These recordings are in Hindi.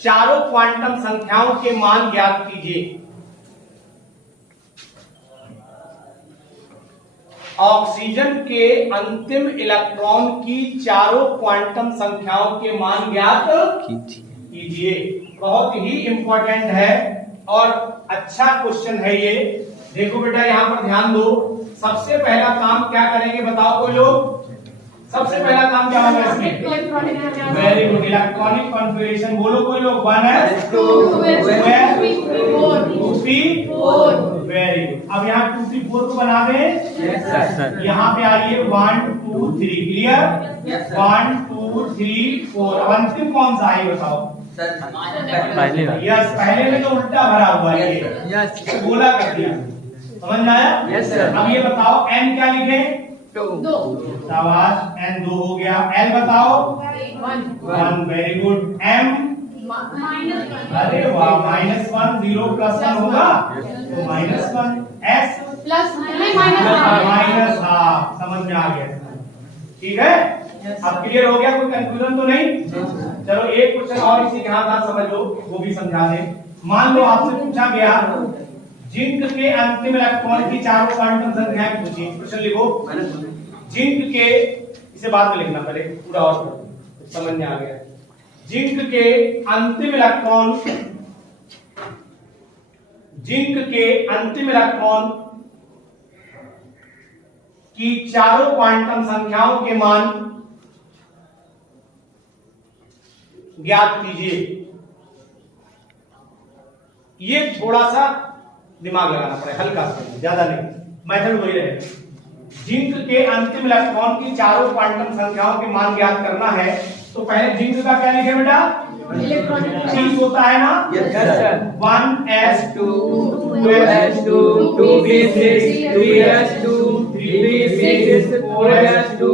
चारों क्वांटम संख्याओं के मान ज्ञात कीजिए। ऑक्सीजन के अंतिम इलेक्ट्रॉन की चारों क्वांटम संख्याओं के मान ज्ञात कीजिए। बहुत ही इंपॉर्टेंट है और अच्छा क्वेश्चन है ये। देखो बेटा यहां पर ध्यान दो। सबसे पहला काम क्या करेंगे बताओ कोई लोग? सबसे पहला काम क्या होगा इसमें? Very good, electronic configuration. बोलो कोई लोग। 1s 2s 2p4। Very good. अब यहाँ 2p4 को बना दें। यहाँ पे आइए 1 2 3। क्लियर? 1 2 3 4। अंतिम कौन सा है बताओ? पहले यस, पहले में तो उल्टा भरा हुआ है ये। बोला कर दिया। समझ में आया? Yes sir. अब ये बताओ n क्या लिखे? 2। शाबाश, n 2 हो गया। l बताओ? 1। Very good. m? अरे वाह, -1 0 + 1 होगा तो -1। s? Minus half. समझ में आ गया? ठीक है। अब क्लियर हो गया? कोई कंफ्यूजन तो नहीं? चलो एक क्वेश्चन और इसी के साथ समझ लो, वो भी समझा दे। मान लो आपसे पूछा गया जिंक के अंतिम इलेक्ट्रॉन की चारों क्वांटम संख्याएं पूछी। क्वेश्चन लिखो। जिंक के, इसे बाद में लिखना पहले पूरा और समझ में आ गया। जिंक के अंतिम इलेक्ट्रॉन की चारों क्वांटम संख्याओं के मान ज्ञात कीजिए। ये थोड़ा सा दिमाग लगाना पड़ेगा, हल्का सा, ज्यादा नहीं। मेथड वही रहेगा। जिंक के अंतिम इलेक्ट्रॉन की चारों क्वांटम संख्याओं के मान ज्ञात करना है तो पहले जिंक का क्या लिखे बेटा? 30 होता है ना? Yes sir. 1s2 2s2 2p6 3s2 3p6 4s2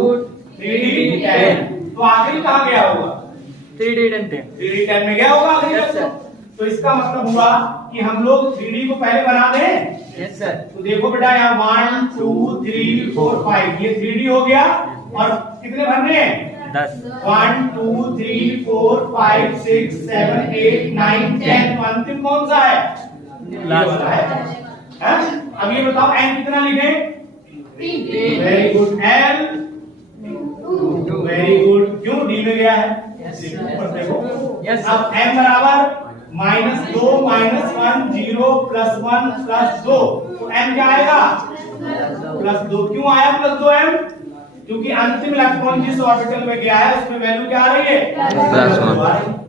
3d10। तो आखिरी कहां गया होगा? 3d10 में गया होगा आखिरी। Yes sir. तो इसका मतलब हुआ कि हम लोग 3d को पहले बना दें। Yes sir. तो देखो बेटा यहाँ 1 2 3 4 5 ये 3d हो गया। और कितने भरने हैं? 10। 1 2 3 4 5 6 7 8 9 10। तो अंतिम कौन सा है? लास्ट है। अब ये बताओ n कितना लिखे? 3। Very good. l? 2। Very good. क्यों d में गया है? Yes, देखो sir. ऊपर देखो। Yes, sir. अब m बराबर -2 -1 0 +1 +2। तो m क्या आएगा? +2। क्यों आया +2m? क्योंकि अंतिम इलेक्ट्रॉन जिस ऑर्बिटल में गया है उसमें वैल्यू क्या आ रही है? +1।